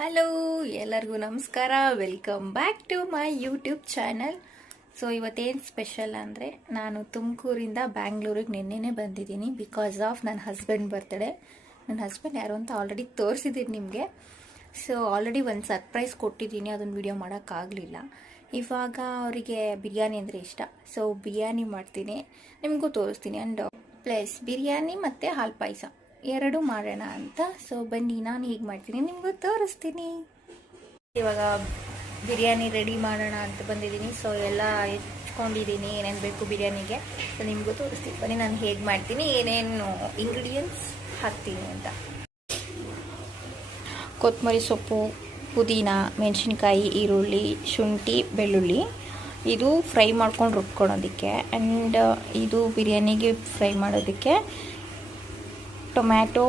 Hello, ಎಲ್ಲರಿಗೂ ನಮಸ್ಕಾರ. Welcome back to my YouTube channel. So ಇವತ್ತೇನು ಸ್ಪೆಷಲ್ ಅಂದರೆ, ನಾನು ತುಮಕೂರಿಂದ ಬ್ಯಾಂಗ್ಳೂರಿಗೆ ನಿನ್ನೆನೇ ಬಂದಿದ್ದೀನಿ ಬಿಕಾಸ್ ಆಫ್ ನನ್ನ ಹಸ್ಬೆಂಡ್ ಬರ್ತ್ಡೇ. ನನ್ನ ಹಸ್ಬೆಂಡ್ ಯಾರು ಅಂತ ಆಲ್ರೆಡಿ ತೋರಿಸಿದ್ದೀನಿ ನಿಮಗೆ. ಸೊ ಆಲ್ರೆಡಿ ಒಂದು ಸರ್ಪ್ರೈಸ್ ಕೊಟ್ಟಿದ್ದೀನಿ, ಅದನ್ನು ವಿಡಿಯೋ ಮಾಡೋಕ್ಕಾಗಲಿಲ್ಲ. ಇವಾಗ ಅವರಿಗೆ ಬಿರಿಯಾನಿ ಅಂದರೆ ಇಷ್ಟ, ಸೊ ಬಿರಿಯಾನಿ ಮಾಡ್ತೀನಿ, ನಿಮಗೂ ತೋರಿಸ್ತೀನಿ. ಆ್ಯಂಡ್ ಪ್ಲಸ್ ಬಿರಿಯಾನಿ ಮತ್ತು ಹಾಲು ಪಾಯಸ ಎರಡು ಮಾಡೋಣ ಅಂತ. ಸೊ ಬನ್ನಿ, ನಾನು ಹೀಗೆ ಮಾಡ್ತೀನಿ, ನಿಮಗೂ ತೋರಿಸ್ತೀನಿ. ಇವಾಗ ಬಿರಿಯಾನಿ ರೆಡಿ ಮಾಡೋಣ ಅಂತ ಬಂದಿದ್ದೀನಿ. ಸೊ ಎಲ್ಲ ಹೆಚ್ಕೊಂಡಿದ್ದೀನಿ, ಏನೇನು ಬೇಕು ಬಿರಿಯಾನಿಗೆ. ಸೊ ನಿಮಗೂ ತೋರಿಸ್ತೀನಿ, ಬನ್ನಿ ನಾನು ಹೇಗೆ ಮಾಡ್ತೀನಿ, ಏನೇನು ಇಂಗ್ರೀಡಿಯೆಂಟ್ಸ್ ಹಾಕ್ತೀನಿ ಅಂತ. ಕೊತ್ತಂಬರಿ ಸೊಪ್ಪು, ಪುದೀನ, ಮೆಣಸಿನ್ಕಾಯಿ, ಈರುಳ್ಳಿ, ಶುಂಠಿ, ಬೆಳ್ಳುಳ್ಳಿ ಇದು ಫ್ರೈ ಮಾಡ್ಕೊಂಡು ರುಬ್ಕೊಳೋದಕ್ಕೆ. ಆ್ಯಂಡ್ ಇದು ಬಿರಿಯಾನಿಗೆ ಫ್ರೈ ಮಾಡೋದಕ್ಕೆ ಟೊಮ್ಯಾಟೊ,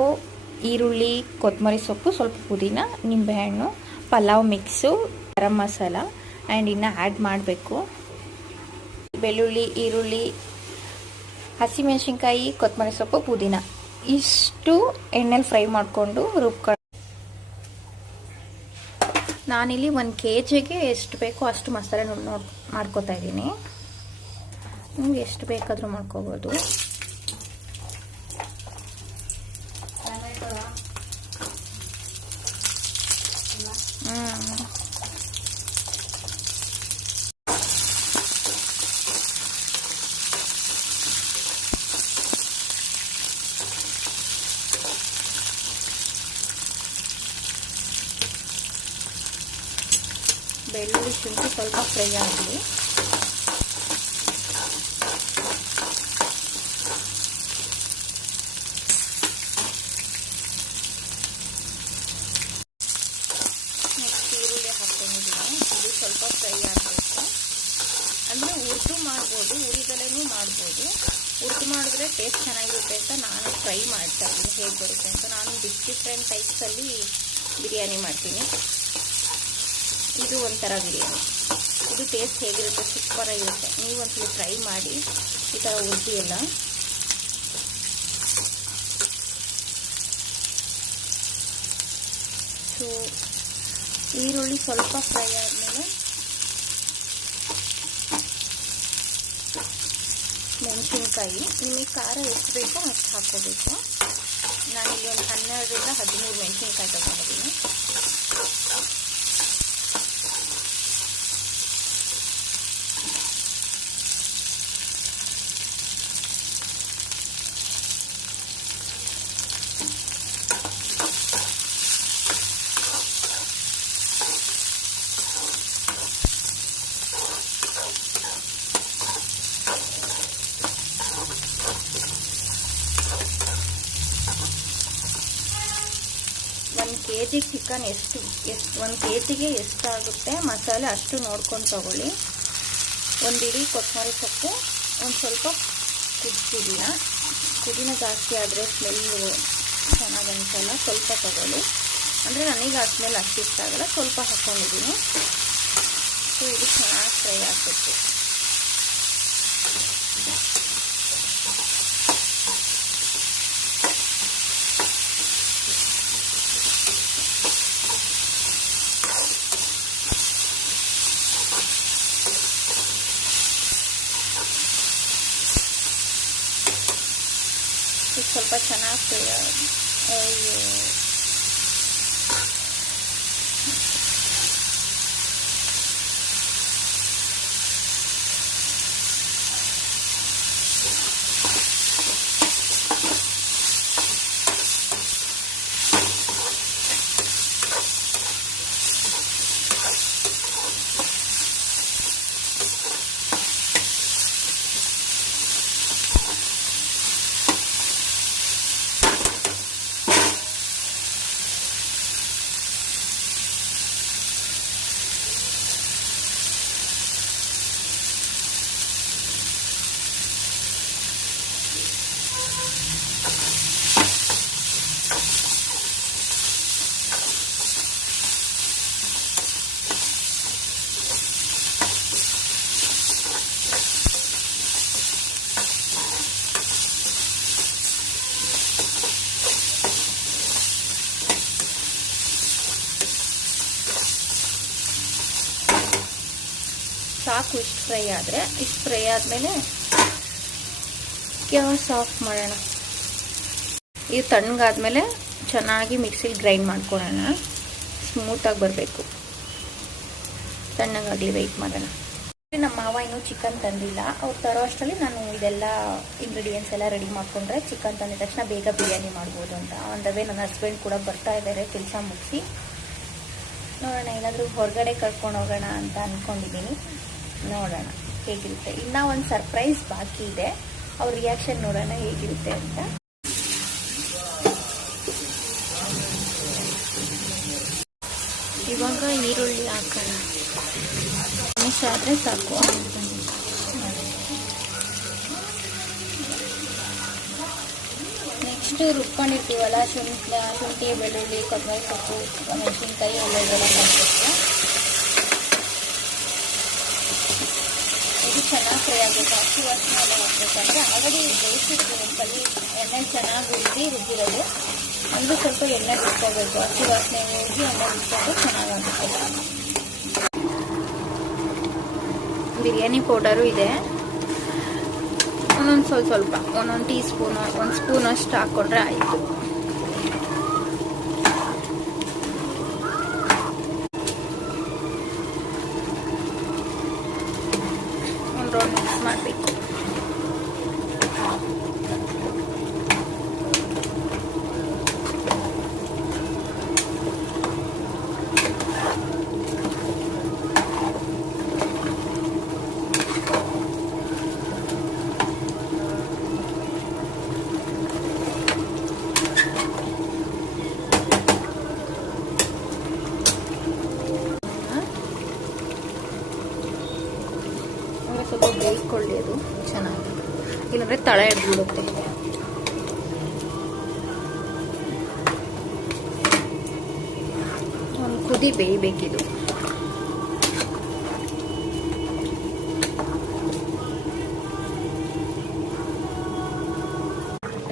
ಈರುಳ್ಳಿ, ಕೊತ್ತಂಬರಿ ಸೊಪ್ಪು, ಸ್ವಲ್ಪ ಪುದೀನ, ನಿಂಬೆಹಣ್ಣು, ಪಲಾವ್ ಮಿಕ್ಸು, ಗರಂ ಮಸಾಲ ಆ್ಯಂಡ್ ಇನ್ನು ಆ್ಯಡ್ ಮಾಡಬೇಕು. ಬೆಳ್ಳುಳ್ಳಿ, ಈರುಳ್ಳಿ, ಹಸಿಮೆಣಸಿನ್ಕಾಯಿ, ಕೊತ್ತಂಬರಿ ಸೊಪ್ಪು, ಪುದೀನ ಇಷ್ಟು ಎಣ್ಣೆಲಿ ಫ್ರೈ ಮಾಡಿಕೊಂಡು ರುಬ್ಕೊಂಡು. ನಾನಿಲ್ಲಿ 1 kgಗೆ ಎಷ್ಟು ಬೇಕೋ ಅಷ್ಟು ಮಸಾಲೆ ಮಾಡ್ಕೋತಾ ಇದ್ದೀನಿ. ನಿಮ್ಗೆ ಎಷ್ಟು ಬೇಕಾದರೂ ಮಾಡ್ಕೋಬೋದು. ಬೆಳ್ಳುಳ್ಳಿ, ಶುಂಠಿ ಸ್ವಲ್ಪ ಫ್ರೈ ಆಗಲಿ. ನೆಕ್ಸ್ಟ್ ಈರುಳ್ಳಿ ಹಾಕ್ಕೊಂಡಿದ್ದೀನಿ, ಇದು ಸ್ವಲ್ಪ ಫ್ರೈ ಆಗಬೇಕು. ಅಂದರೆ ಹುರಿದು ಮಾಡ್ಬೋದು, ಹುರಿದಲ್ಲೇ ಮಾಡ್ಬೋದು. ಹುರಿದು ಮಾಡಿದ್ರೆ ಟೇಸ್ಟ್ ಚೆನ್ನಾಗಿರುತ್ತೆ ಅಂತ ನಾನು ಫ್ರೈ ಮಾಡ್ತಾ ಇದ್ದೀನಿ, ಹೇಗೆ ಬರುತ್ತೆ ಅಂತ. ನಾನು ಡಿಫ್ರೆಂಟ್ ಟೈಪ್ಸಲ್ಲಿ ಬಿರಿಯಾನಿ ಮಾಡ್ತೀನಿ. ಇದು ಒಂಥರ ಬಿರಿಯಾನಿ, ಇದು ಟೇಸ್ಟ್ ಹೇಗಿರುತ್ತೆ, ಸೂಪರಾಗಿರುತ್ತೆ. ನೀವು ಒಂದ್ಸಲ ಟ್ರೈ ಮಾಡಿ ಈ ಥರ ಹುರಿದು ಎಲ್ಲ. ಸೊ ಈರುಳ್ಳಿ ಸ್ವಲ್ಪ ಫ್ರೈ ಆದಮೇಲೆ ಮೆಣಸಿನ್ಕಾಯಿ, ನಿಮಗೆ ಖಾರ ಎಷ್ಟು ಬೇಕೋ ಅಷ್ಟು ಹಾಕ್ಕೋಬೇಕು. ನಾನಿಲ್ಲಿ ಒಂದು 12ರಿಂದ 13 ಮೆಣಸಿನ್ಕಾಯಿ ತಗೊಂಡಿದ್ದೀನಿ. ಕೆಜಿ ಚಿಕನ್ ಎಷ್ಟು 1 kgಗೆ ಎಷ್ಟಾಗುತ್ತೆ ಮಸಾಲೆ ಅಷ್ಟು ನೋಡ್ಕೊಂಡು ತಗೊಳ್ಳಿ. ಒಂದು ಇಡೀ ಕೊತ್ತಂಬರಿ ಸೊಪ್ಪು, ಒಂದು ಸ್ವಲ್ಪ ಪುದೀನ ಜಾಸ್ತಿ ಆದರೆ ಸ್ಮೆಲ್ಲು ಚೆನ್ನಾಗಿ ಅನಿಸಲ್ಲ, ಸ್ವಲ್ಪ ತಗೊಳ್ಳಿ. ಅಂದರೆ ನನಗೆ ಆ ಸ್ಮೆಲ್ ಅಷ್ಟು ಇಷ್ಟ ಆಗಲ್ಲ, ಸ್ವಲ್ಪ ಹಾಕ್ಕೊಂಡಿದ್ದೀನಿ. ಸೊ ಇದು ಚೆನ್ನಾಗಿ ಫ್ರೈ ಆಗಬೇಕು. ಸ್ವಲ್ಪ ಚೆನ್ನಾಗಿ ಫ್ರೈ ಸಾಕು ಇಷ್ಟು ಫ್ರೈ ಆದರೆ. ಇಷ್ಟು ಫ್ರೈ ಆದಮೇಲೆ ಗ್ಯಾಸ್ ಆಫ್ ಮಾಡೋಣ. ಇದು ತಣ್ಣಗಾದ್ಮೇಲೆ ಚೆನ್ನಾಗಿ ಮಿಕ್ಸಿಲಿ ಗ್ರೈಂಡ್ ಮಾಡ್ಕೊಳ್ಳೋಣ. ಸ್ಮೂತಾಗಿ ಬರಬೇಕು. ತಣ್ಣಗಾಗಲಿ ವೆಯ್ಟ್ ಮಾಡೋಣ. ನಮ್ಮ ಮಾವ ಇನ್ನೂ ಚಿಕನ್ ತಂದಿಲ್ಲ. ಅವ್ರು ತರೋ ಅಷ್ಟರಲ್ಲಿ ನಾನು ಇದೆಲ್ಲ ಇಂಗ್ರೀಡಿಯೆಂಟ್ಸ್ ಎಲ್ಲ ರೆಡಿ ಮಾಡಿಕೊಂಡ್ರೆ ಚಿಕನ್ ತಂದಿದ ತಕ್ಷಣ ಬೇಗ ಬಿರಿಯಾನಿ ಮಾಡ್ಬೋದು ಅಂತ. ಒಂದವೇ ನನ್ನ ಹಸ್ಬೆಂಡ್ ಕೂಡ ಬರ್ತಾ ಇದ್ದಾರೆ ಕೆಲಸ ಮುಗಿಸಿ. ನೋಡೋಣ, ಏನಾದರೂ ಹೊರಗಡೆ ಕರ್ಕೊಂಡು ಹೋಗೋಣ ಅಂತ ಅಂದ್ಕೊಂಡಿದ್ದೀನಿ. ನೋಡೋಣ ಹೇಗಿರುತ್ತೆ. ಇನ್ನೂ ಒಂದು ಸರ್ಪ್ರೈಸ್ ಬಾಕಿ ಇದೆ. ಅವ್ರ ರಿಯಾಕ್ಷನ್ ನೋಡೋಣ ಹೇಗಿರುತ್ತೆ ಅಂತ. ಇವಾಗ ಈರುಳ್ಳಿ ಹಾಕೋಣ. ನಿಮಿಷ ಆದರೆ ಸಾಕು. ನೆಕ್ಸ್ಟು ರುಬ್ಕೊಂಡಿರ್ತೀವಲ್ಲ ಶುಂಠಿ, ಬೆಳ್ಳುಳ್ಳಿ, ಕೊತ್ತಂಬರಿ ಸೊಪ್ಪು, ಮೆಣಸಿನ್ಕಾಯಿ ಎಲ್ಲ ಇದೆಲ್ಲ ಹಾಕಬೇಕು. ಇದು ಚೆನ್ನಾಗಿ ಫ್ರೈ ಆಗಬೇಕು. ಹಸಿ ವಾಸನೆ ಎಲ್ಲ ಹಾಕ್ಬೇಕಂದ್ರೆ ಆಲ್ರೆಡಿ ಬೇಯಿಸಿರ್ತೀವಿ ಕಲ್ಲಿ ಎಣ್ಣೆ ಚೆನ್ನಾಗಿ ರುಬ್ಬಿರೋದು. ಅಂದರೆ ಸ್ವಲ್ಪ ಎಣ್ಣೆ ಬಿಟ್ಕೋಬೇಕು. ಹಸಿ ವಾಸನೆ ಹೋಗಿ ಎಣ್ಣೆ ಬಿಟ್ಕೊಂಡು ಚೆನ್ನಾಗಾಗುತ್ತೆ. ಬಿರಿಯಾನಿ ಪೌಡರು ಇದೆ. ಒಂದೊಂದು ಸ್ವಲ್ಪ ಒಂದೊಂದು ಟೀ ಸ್ಪೂನು, 1 ಸ್ಪೂನ್ ಅಷ್ಟು ಹಾಕ್ಕೊಂಡ್ರೆ ಆಯಿತು. ಒಂದು ರೌಂಡ್ ಮಿಕ್ಸ್ ಮಾಡಬೇಕು. ಸ್ವಲ್ಪ ಬೇಯಿಸ್ಕೊಳ್ಳಿ, ಅದು ಚೆನ್ನಾಗಿ. ಇಲ್ಲಾಂದರೆ ತಳ ಹಿಡ್ಬಿಡುತ್ತೆ. ಒಂದು ಕುದಿ ಬೇಯಬೇಕಿದು.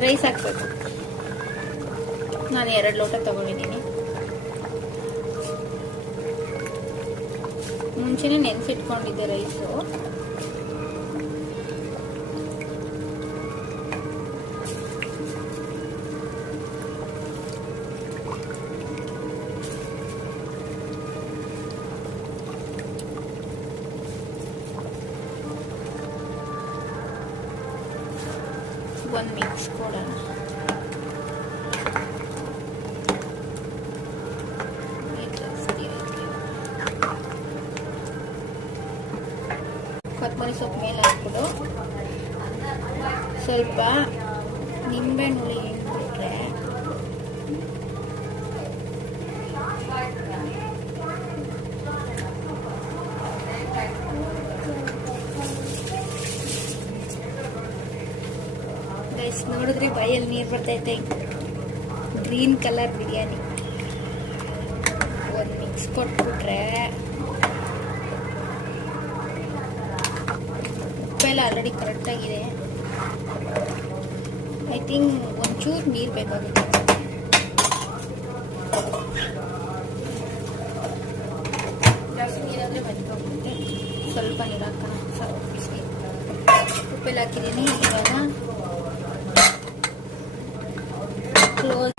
ರೈಸ್ ಹಾಕ್ಬೇಕು. ನಾನು 2 ಲೋಟ ತಗೊಂಡಿದ್ದೀನಿ. ಮುಂಚೆನೇ ನೆನೆಸಿಟ್ಕೊಂಡಿದ್ದೆ ರೈಸು. ಒಂದು ಮಿಕ್ಸ್ ಕೊಡೋಣ. ಕೊತ್ತಂಬರಿ ಸೊಪ್ಪು ಮೇಲೆ ಹಾಕ್ಬಿಟ್ಟು ಸ್ವಲ್ಪ ನಿಂಬೆಹಣ್ಣು ಹಿಂಡ್ಬಿಟ್ರೆ ನೋಡಿದ್ರೆ ಬಾಯಲ್ಲಿ ನೀರು ಬರ್ತೈತೆ. Green colour biryani. ಒಂದು ಮಿಕ್ಸ್ ಕೊಟ್ಬಿಟ್ರೆ ಉಪ್ಪೆಲ್ಲ ಆಲ್ರೆಡಿ ಕರೆಕ್ಟಾಗಿದೆ. ಐ ಥಿಂಕ್ ಒಂಚೂರು ನೀರು ಬೇಕಾಗುತ್ತೆ. ಜಾಸ್ತಿ ನೀರಾದರೆ ಬಂದ್ಬಿಡುತ್ತೆ. ಸ್ವಲ್ಪ ನೀರು ಹಾಕೋಣ. ಸ್ವಲ್ಪ ಬಿಸಿ ಉಪ್ಪೆಲ್ಲ ಹಾಕಿದ್ದೀನಿ. ಇವಾಗ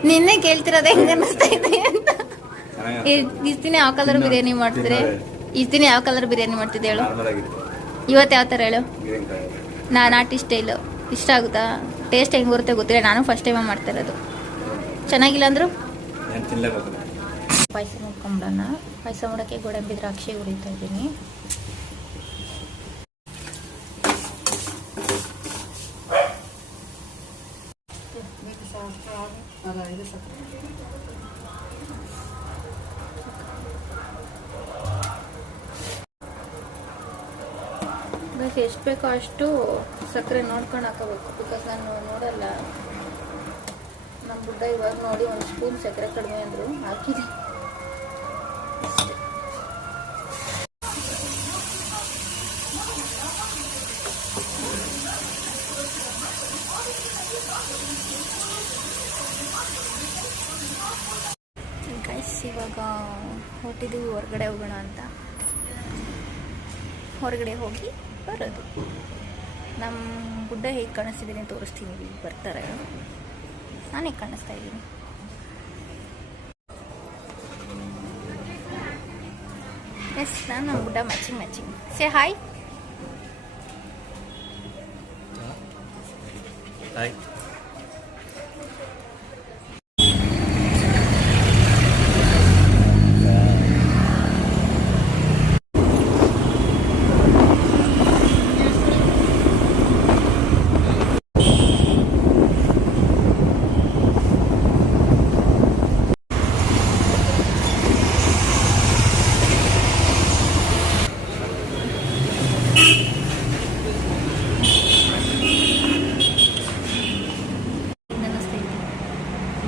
ನಿನ್ನೆ ಕೇಳ್ತಿರೋದು ಹೆಂಗ ಅನ್ನಿಸ್ತಾ ಇದೆ ಅಂತ. ಇಷ್ಟು ದಿನ ಯಾವ ಕಲರ್ ಬಿರಿಯಾನಿ ಮಾಡ್ತಿದ್ರೆ? ಇಷ್ಟು ದಿನ ಯಾವ ಕಲರ್ ಬಿರಿಯಾನಿ ಮಾಡ್ತಿದ್ದೆ ಹೇಳು? ಇವತ್ತು ಯಾವ ಥರ ಹೇಳು? ನಾಟಿ ಸ್ಟೈಲು ಇಷ್ಟ ಆಗುತ್ತಾ? ಟೇಸ್ಟ್ ಹೆಂಗೆ ಬರುತ್ತೆ ಗೊತ್ತಿಲ್ಲ. ನಾನು ಫಸ್ಟ್ ಟೈಮ್ ಮಾಡ್ತಾ ಇರೋದು. ಚೆನ್ನಾಗಿಲ್ಲ ಅಂದ್ರು ಪಾಯಸ ಮಾಡ್ಕೊಂಬಿಡೋಣ. ಪಾಯಸ ಮಾಡೋಕ್ಕೆ ಗೋಡಂಬಿ ದ್ರಾಕ್ಷಿ ಹುರಿತಾ ಇದ್ದೀನಿ. ಎಷ್ಟು ಬೇಕೋ ಅಷ್ಟು ಸಕ್ಕರೆ ನೋಡ್ಕೊಂಡು ಹಾಕೋಬೇಕು. ಬಿಕಾಸ್ ನಾನು ನೋಡಲ್ಲ. ನಮ್ಮ ಬುಡ್ಡ ಇವಾಗ ನೋಡಿ 1 ಸ್ಪೂನ್ ಸಕ್ಕರೆ ಕಡಿಮೆ ಅಂದರು, ಹಾಕಿದೆ. ಗೈಸ್ ಇವಾಗ ಹೊರಟಿದ್ದೀವಿ ಹೊರಗಡೆ ಹೋಗೋಣ ಅಂತ. ಹೊರಗಡೆ ಹೋಗಿ ಬರೋದು. ನಮ್ಮ ಗುಡ್ಡ ಹೇಗೆ ಕಾಣಿಸ್ತಿದ್ದೀನಿ ತೋರಿಸ್ತೀನಿ, ಈಗ ಬರ್ತಾರೆ. ನಾನೇ ಕಾಣಿಸ್ತಾ ಇದ್ದೀನಿ. ಎಸ್, ನಾನು ನಮ್ಮ ಗುಡ್ಡ matching. Say hi. Hi.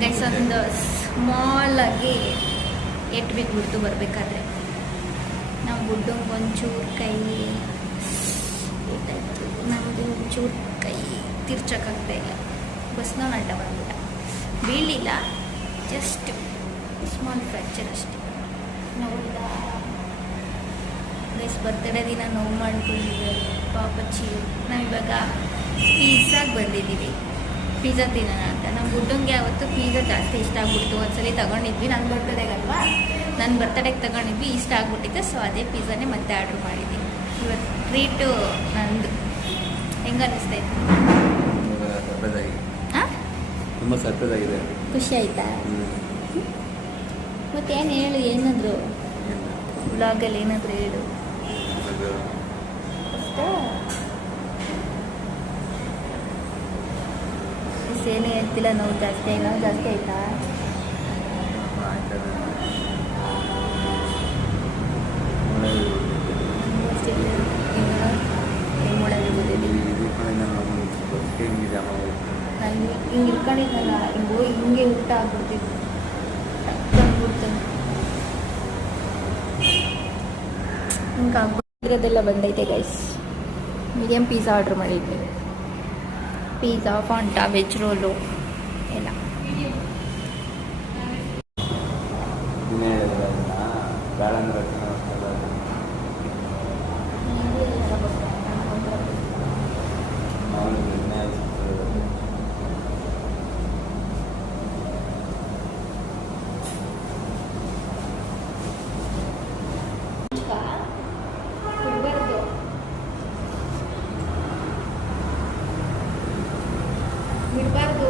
Guys, ಒಂದು ಸ್ಮಾಲಾಗಿ ಎಟ್ಟು ಬಿಟ್ಬಿಡ್ತು ಬರಬೇಕಾದ್ರೆ. ನಮ್ಮ ಗುಡ್ಡಂಗೆ ಒಂಚೂರು ಕೈ ಏಟಾಯಿತು, ನಮಗೆ ಒಂಚೂರು ಕೈ ತಿರ್ಚಕ್ಕಾಗ್ತಾ ಇಲ್ಲ. ಬಸ್ನವ್ನು ಅಡ್ಡ ಬಂದ್ಬಿಟ್ಟ. ಬೀಳಿಲ್ಲ, ಜಸ್ಟ್ ಸ್ಮಾಲ್ ಫ್ರ್ಯಾಕ್ಚರ್ ಅಷ್ಟೇ. ನೋಡಿದ ಗೈಸ್, ಬರ್ತಡೇ ದಿನ ನೋವು ಮಾಡ್ಕೊಂಡಿದ್ದೀವಿ ಪಾಪಚ್ಚಿ. ನಾವಿವಾಗ ಪಿಜ್ಜಾಗೆ ಬಂದಿದ್ದೀವಿ, ಪಿಜ್ಜಾ ತಿನ್ನೋಣ ಅಂತ. ನಮ್ಮ ಗುಡ್ಡಂಗೆ ಯಾವತ್ತು ಪಿಜ್ಜಾ ಜಾಸ್ತಿ ಇಷ್ಟ ಆಗ್ಬಿಡ್ತು. ಒಂದ್ಸಲಿ ತೊಗೊಂಡಿದ್ವಿ, ನನ್ನ ಬರ್ತಡೇಗಲ್ವಾ, ನನ್ನ ಬರ್ತಡೇಗೆ ತೊಗೊಂಡಿದ್ವಿ, ಇಷ್ಟ ಆಗ್ಬಿಟ್ಟಿತ್ತು. ಸೊ ಅದೇ ಪಿಜ್ಜಾನೇ ಮತ್ತೆ ಆರ್ಡ್ರ್ ಮಾಡಿದ್ದೀನಿ. ಇವತ್ತು ಟ್ರೀಟು ನಂದು. ಹೆಂಗೆ ಅನ್ನಿಸ್ತೈತೆ? ಹಾಂ, ತುಂಬ ಸಕ್ಕತ್ತಾಗಿದೆ. ಖುಷಿ ಆಯ್ತಾ? ಮತ್ತೇನು ಹೇಳು, ಏನಾದರೂ ಬ್ಲಾಗಲ್ಲಿ ಏನಾದರೂ ಹೇಳು. ಅಷ್ಟೇ, ಏನೇ ಹೇಳ್ತಿಲ್ಲ. ನೋವು ಜಾಸ್ತಿ ಆಯ್ತಾ? ಹಿಂಗೆ ಇಟ್ಕೊಂಡಿದ್ದಲ್ಲ, ಹಿಂಗೆ ಊಟ ಆಗ್ಬಿಡ್ತಿದ್ದು. ಹಿಂಗೆ ಆಗ್ಬಿಟ್ಟಿರೋದೆಲ್ಲ ಬಂದೈತೆ ಗೈಸ್. ಮೀಡಿಯಮ್ ಪಿಜ್ಜಾ ಆರ್ಡ್ರ್ ಮಾಡಿದ್ವಿ. ಪಿಜ್ಜಾ, ಫಾಂಟಾ, ವೆಜ್ ರೋಲು ಎಲ್ಲ. ಬಿಡಬಾರ್ದು.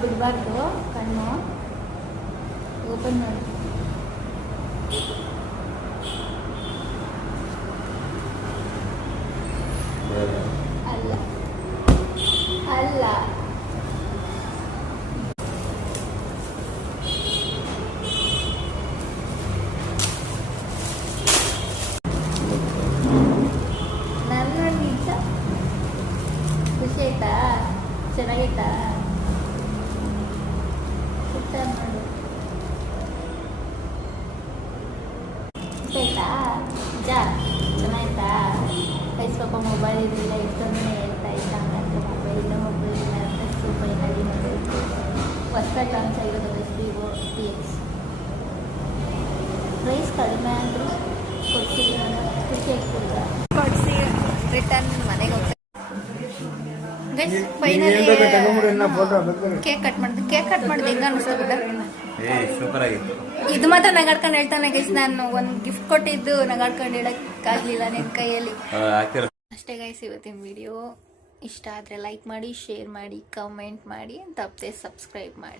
ಬಿಡಬಾರ್ದು, ಕಣ್ಣು ಓಪನ್ ಮಾಡಿ. ಅಲ್ಲ ಅಲ್ಲ, ಖುಷಿ ಆಯ್ತಾ? ಚೆನ್ನಾಗೈತಾ? ಮಾಡು. ಖುಷಿ ಆಯ್ತಾ? ಜಾ ಚೆನ್ನಾಯ್ತಾ? ಸ್ವಲ್ಪ ಮೊಬೈಲ್ ಇರಲಿಲ್ಲ, ಎಷ್ಟೊಂದೇ ಹೇಳ್ತಾ ಇದ್ದ. ಹಂಗಂತ ಮೊಬೈಲ್ ಇಲ್ಲ ಅಂತ ಫೈನಲಿ ಹೊಸ್ದಾಗಿ ಲಾಂಚ್ ಆಗಿರೋದು ವಿವೋ TX. ಪ್ರೈಸ್ ಕಡಿಮೆ ಆದರೂ ಕೊಡ್ತೀವಿ, ನಾನು ಖುಷಿ ಆಗ್ತಿಲ್ಲ. ಕೊಡಿಸಿ ರಿಟರ್ನ್ ಮನೆಗೆ ಹೋಗ್ತೀನಿ. ಫೈನಲಿ ಕೇಕ್ ಕಟ್ ಮಾಡಿದೆ. ಹೆಂಗ ಅನಿಸ್ತು ಬಿಟ್ಟ? ಸೂಪರ್ ಆಗಿತ್ತು. ಇದು ಮಾತ್ರ ನಗಾಡ್ಕೊಂಡು ಹೇಳ್ತಾನೆ ಗೈಸ್. ನಾನು ಒಂದು ಗಿಫ್ಟ್ ಕೊಟ್ಟಿದ್ದು ನಗಾಡ್ಕೊಂಡು ಹೇಳಕ್ಕಾಗ್ಲಿಲ್ಲ ನಿನ್ನ ಕೈಯಲ್ಲಿ ಅಷ್ಟೇ ಗೈಸ್. ಇವತ್ತಿನ ವಿಡಿಯೋ ಇಷ್ಟ ಆದರೆ ಲೈಕ್ ಮಾಡಿ, ಶೇರ್ ಮಾಡಿ, ಕಮೆಂಟ್ ಮಾಡಿ, ತಪ್ಪದೆ ಸಬ್ಸ್ಕ್ರೈಬ್ ಮಾಡಿ.